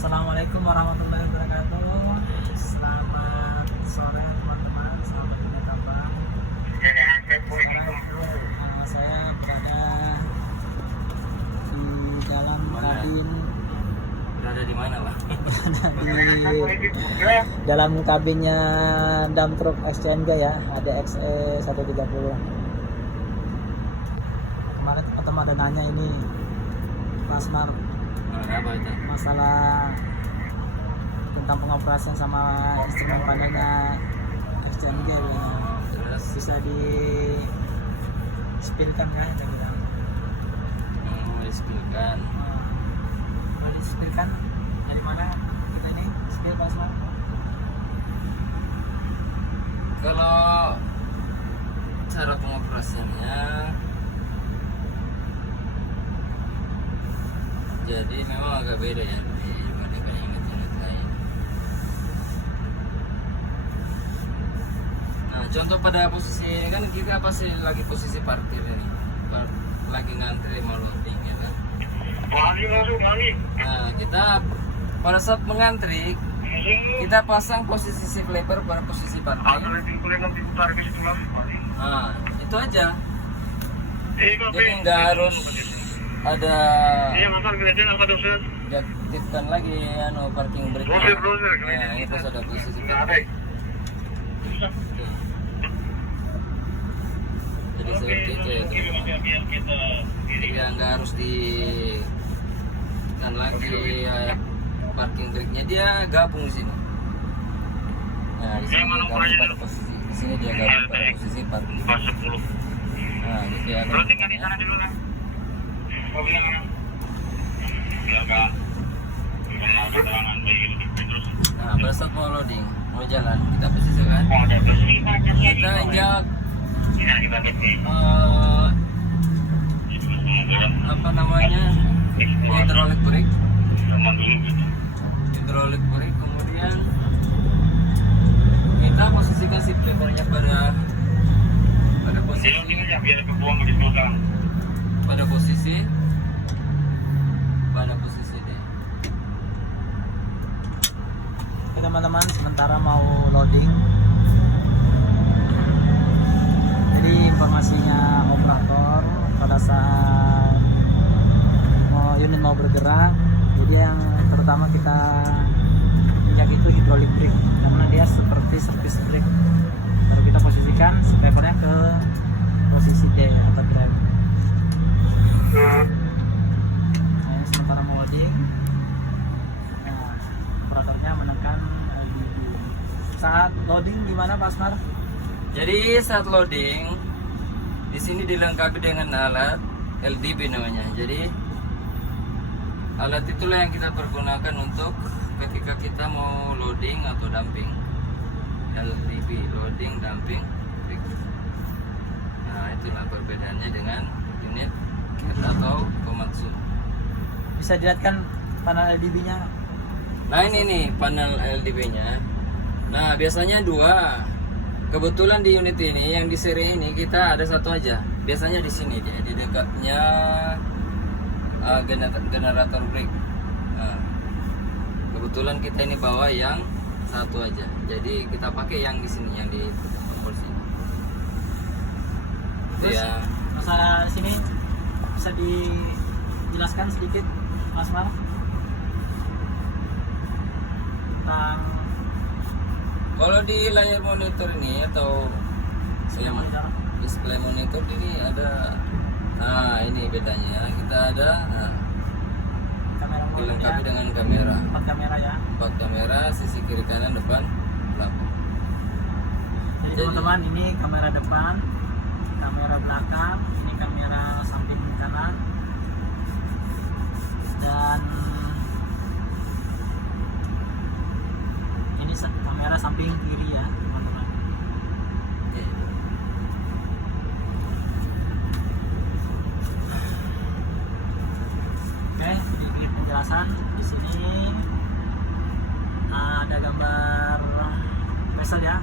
Assalamualaikum warahmatullahi wabarakatuh. Selamat sore teman-teman, selamat datang. Saya berada di Jalan Kabin. Berada di mana, Pak? Di dalam kabinnya dump truck XCNG ya, ADXE 130. Kemarin teman-teman ada nanya ini, Mas Mar, Apa itu? masalah tentang pengoperasian sama instrumen panelnya XCNG ya. Terus Bisa di spillkan kan saya bilang. disebutkan. Mau di spillkan dari mana kita ini spill Mas Mar? Kalau cara pengoperasiannya, jadi memang agak beda ya dibandingkan unit-unit lain. Nah, contoh pada posisi ini kan kita pasti lagi posisi parkir ini, lagi ngantri mau loading ya kan. Nah, kita pada saat mengantri kita pasang posisi shift lever pada posisi parkir. Nah, itu aja. Jadi nggak harus ada diaktifkan lagi parking brake. Nah, ini pas ada posisi parkir. Jadi seperti itu ya. Jadi nggak harus di kan lagi parking brake-nya, dia gabung di sini. Nah, di sini dia gabung pada posisi, di sini dia gabung pada posisi parking. Nah, gitu ya. Nah, pada saat mau loading, mau jalan, kita posisikan, kita injak apa namanya, hydraulic brake, kemudian kita posisikan shift levernya pada posisi D. Oke teman-teman, sementara mau loading. Jadi informasinya operator pada saat unit mau bergerak, jadi yang terutama kita injak itu hydraulic brake karena dia seperti service brake. Baru kita posisikan levernya ke posisi D atau grab. Nah, ini sementara mau loading. Nah, operatornya menekan saat loading gimana Pak Asmar? Jadi saat loading di sini dilengkapi dengan alat LDB namanya. Jadi alat itulah yang kita pergunakan untuk ketika kita mau loading atau dumping. LDB, loading, dumping, brake. Nah, itulah perbedaannya dengan unit atau Komatsu. Bisa dilihatkan panel LDB-nya. Nah, ini nih panel LDB-nya. Nah, biasanya dua. Kebetulan di unit ini yang di seri ini kita ada satu aja. Biasanya di sini dia, di dekatnya generator brake. Nah, kebetulan kita ini bawa yang satu aja. Jadi kita pakai yang di sini, yang di tombol sini. Terus Ya. masalah sini bisa dijelaskan sedikit Mas Mar tentang Kalau di layar monitor ini atau display monitor ini ada, nah ini bedanya, kita ada kamera dilengkapi dengan kamera, 4 kamera ya. 4 kamera, sisi kiri kanan depan belakang. Jadi teman-teman, ini kamera depan, kamera belakang, ini kamera samping kanan, dan ini kamera samping kiri ya teman-teman. Oke, sedikit penjelasan di sini. Ada gambar vessel ya.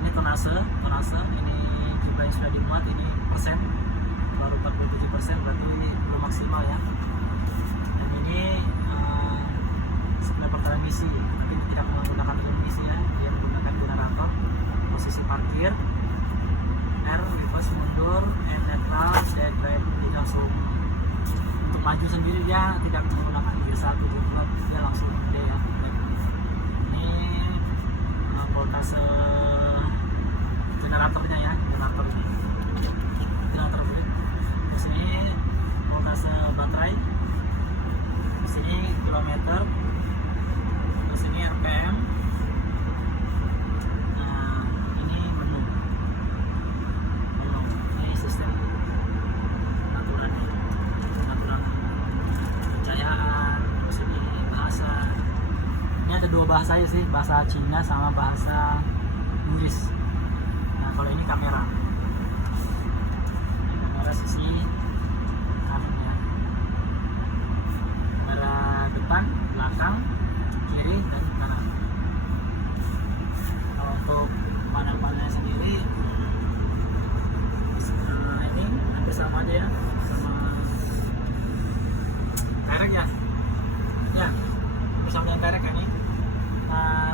Ini tonase, ini jumlah yang sudah dimuat, ini persen baru 47%, berarti ini belum maksimal ya. Dan ini parkir, R reverse mundur, and netral, dan brake. Jadi langsung untuk maju sendiri dia tidak menggunakan gear 1, dia langsung D ya. Ini voltase generatornya ya, generator ini. Generator ini. Terus ini voltase baterai. Terus ini kilometer. Terus ini RPM. Nah, ini menu. Ini sistem aturan pencahayaan. Terus ini bahasa. Ini ada dua bahasa ya sih, bahasa Cina sama bahasa Inggris. Nah, kalau ini kamera. Ini kamera sisi kanan ya. Kamera depan, belakang, kiri, dan kanan. Kalau untuk panel-panelnya sendiri, ini hampir sama aja ya, sama Terek ya. Ya, bersama dengan Terek kan ini.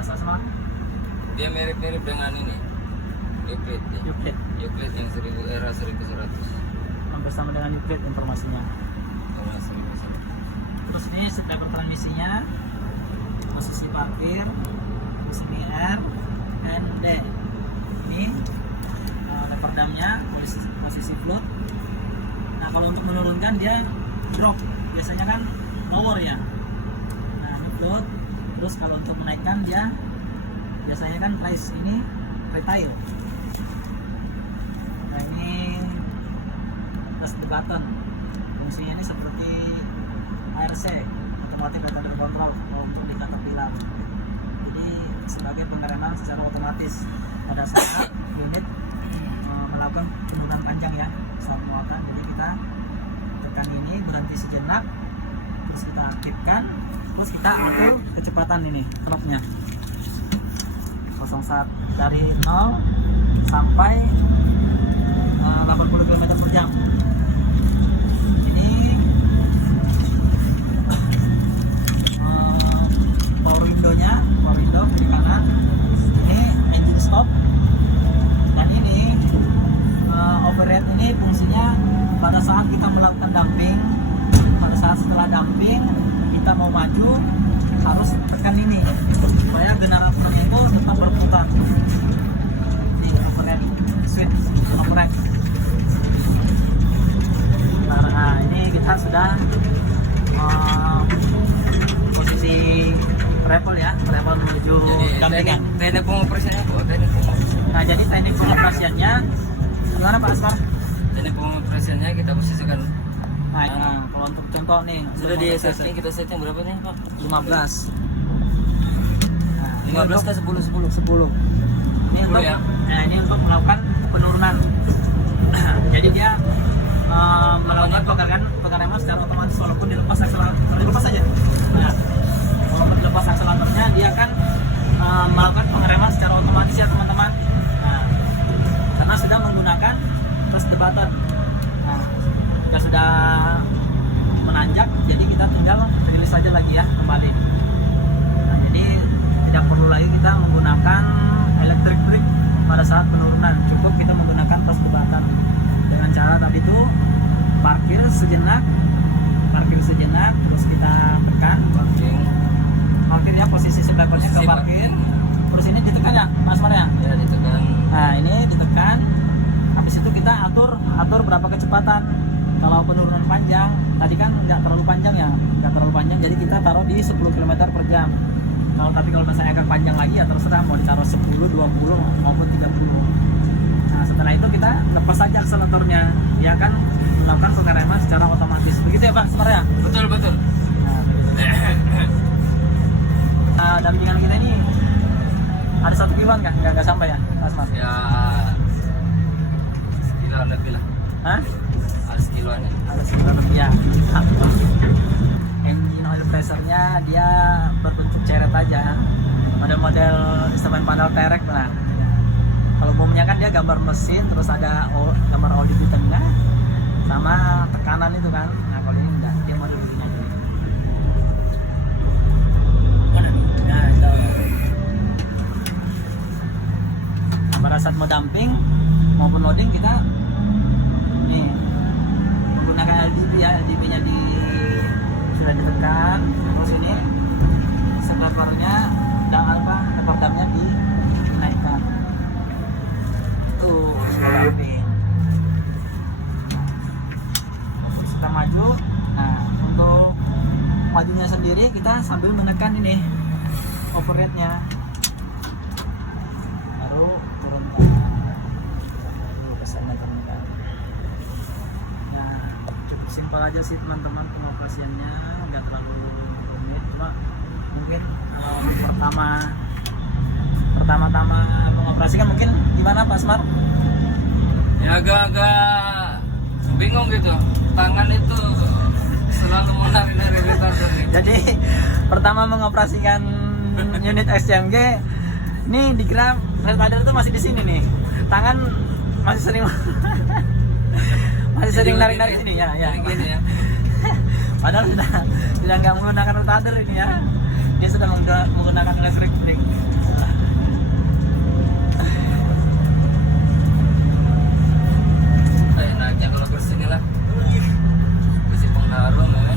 Sama Dia mirip-mirip dengan ini. Euclid ya. Euclid. Euclid yang 1000 era 1100. Hampir sama dengan Euclid informasinya. Era 1100. Terus ini stepper transmisinya, posisi parkir, terus ini R, N, D. Ini lever damnya, posisi float. Nah, kalau untuk menurunkan dia drop, biasanya kan lower ya. Nah, ini float. Terus kalau untuk menaikkan dia biasanya kan rise, ini retail. Nah, ini press the button. Fungsinya ini seperti ARC, automatic retardar control, untuk di caterpillar. Jadi sebagai pengereman secara otomatis pada saat unit melakukan penurunan panjang ya saat muatan. Jadi kita tekan ini, berhenti sejenak, terus kita aktifkan, terus kita atur kecepatan ini throttle-nya 01 dari 0 sampai 80 km per jam. Ini power window kiri kanan. Ini engine stop, dan ini override ini fungsinya pada saat kita melakukan dumping. Pada saat setelah dumping kita mau maju harus tekan ini supaya generatornya itu tetap berputar. Ini override switch override. Nah, ini kita sudah posisi travel ya, travel menuju dumpingan. Teknik pengoperasiannya apa? Teknik pengoperasiannya. Nah, jadi teknik pengoperasiannya gimana Pak Asmar? Teknik pengoperasiannya kita posisikan. Nah, kalau untuk contoh nih Sudah di setting, kita setting berapa nih Pak? 15. Nah, 15 ke 10? 10. Ini untuk ya? Nah, ini untuk melakukan penurunan. Jadi dia melakukan pengereman secara otomatis walaupun dilepas akselerator. Dilepas saja. Nah, walaupun dilepas akseleratornya dia akan melakukan pengereman secara otomatis ya teman-teman. Nah, karena sudah menggunakan press the button. Nah, kita sudah menanjak, jadi kita tinggal rilis saja lagi ya kembali. Nah, jadi tidak perlu lagi kita menggunakan electric brake pada saat penurunan. Cukup kita menggunakan press the button. Dengan cara tadi itu parkir sejenak, terus kita tekan parkir ya, posisi steppernya ke parkir. Terus ini ditekan ya Mas Mar ya? Ya, ditekan. Nah, ini ditekan. Habis itu kita atur berapa kecepatan. Kalau penurunan panjang, tadi kan nggak terlalu panjang, jadi kita taruh di 10 km per jam. Tapi kalau misalnya agak panjang lagi ya terserah mau ditaruh 10, 20 maupun 30. Nah, setelah itu kita lepas saja akseleratornya, dia akan melakukan pengereman secara otomatis. Begitu ya Pak sebenarnya? Betul. Nah, dampingan kita ini ada 1 kiloan kan? Nggak sampai ya Mas Mas? Ya, sekiloan lebih lah. Hah? Ada sekiloan ya. Ada 9 lebih ya. Engine oil pressure-nya dia berbentuk ceret aja. Model-model instrumen panel Terek. Nah, kalau umumnya kan dia gambar mesin, terus ada gambar oli di tengah sama tekanan itu kan. Nah, kalau ini enggak, dia model begini aja. Nah, itu. Pada saat mau dumping maupun loading kita nih menggunakan LDB ya, LDB nya sudah ditekan, terus ini levernya dan lever damnya dinaikkan tuh dumping. Kita maju. Nah, untuk majunya sendiri kita sambil menekan ini override nya, baru turunkan dulu kesannya teman-teman. Ya cukup simpel aja sih teman-teman pengoperasiannya, nggak terlalu rumit, cuma mungkin pertama-tama mengoperasikan mungkin gimana Pak Smar? Ya agak-agak bingung gitu, tangan itu selalu menari-nari retarder. Jadi pertama mengoperasikan unit XCMG ini dikira retarder itu masih di sini nih, tangan masih sering narik-narik sini ya. Gini ya. Padahal sudah nggak menggunakan retarder ini ya, dia sudah menggunakan electric brake. Enaknya kalau bersini lah, bersih pengharum ya.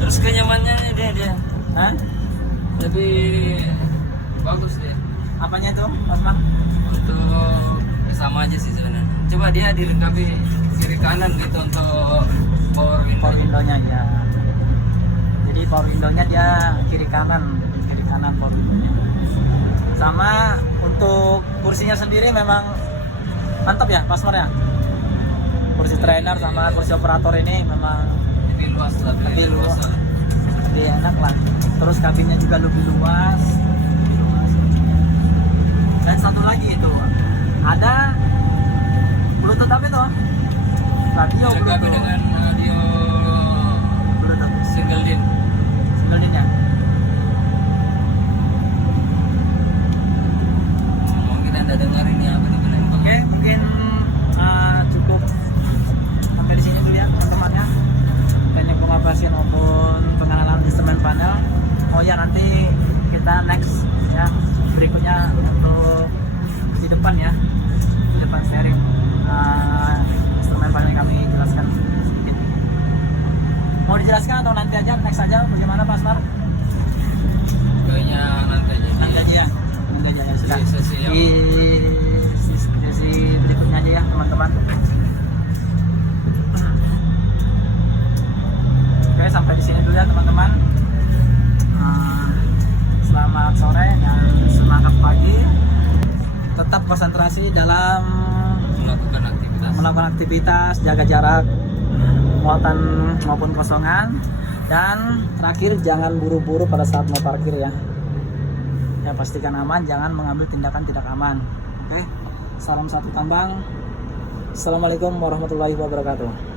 Terus kenyamannya dia Hah? lebih bagus deh. Apanya itu Mas Mar? Untuk sama aja sih sebenarnya. Coba dia dilengkapi kiri kanan gitu untuk power Power window. window-nya ya. Jadi power window-nya dia kiri kanan power window-nya. Sama untuk kursinya sendiri memang mantap ya Mas Mar ya. Kursi trainer sama kursi operator ini memang Lebih luas lah, lebih luas, lebih enak lah. Terus kabinnya juga lebih luas. Dan satu lagi itu ada Bluetooth apa itu? Radio dilengkapi Bluetooth. dengan radio Bluetooth. single din. Single din ya. Mau kita anda dengar ini apa nih bilang? Oke, mungkin cukup sampai di sini dulu ya teman-teman ya. Teknik pengoperasian maupun pengenalan instrumen panel. Oh ya, nanti kita next ya berikutnya untuk di depan ya, di depan steering instrumen panel yang kami jelaskan sedikit. Mau dijelaskan atau nanti aja, next aja bagaimana Pak Smar? Kayaknya nanti aja. Nanti aja ya, nanti aja ya sudah. Di sesi yang- Di sesi berikutnya aja ya teman-teman. Oke, sampai di sini dulu ya teman-teman. Selamat sore dan semangat pagi. Tetap konsentrasi dalam melakukan aktivitas, jaga jarak muatan maupun kosongan, dan terakhir jangan buru-buru pada saat mau parkir ya. Ya pastikan aman, jangan mengambil tindakan tidak aman. Oke, salam satu tambang. Assalamualaikum warahmatullahi wabarakatuh.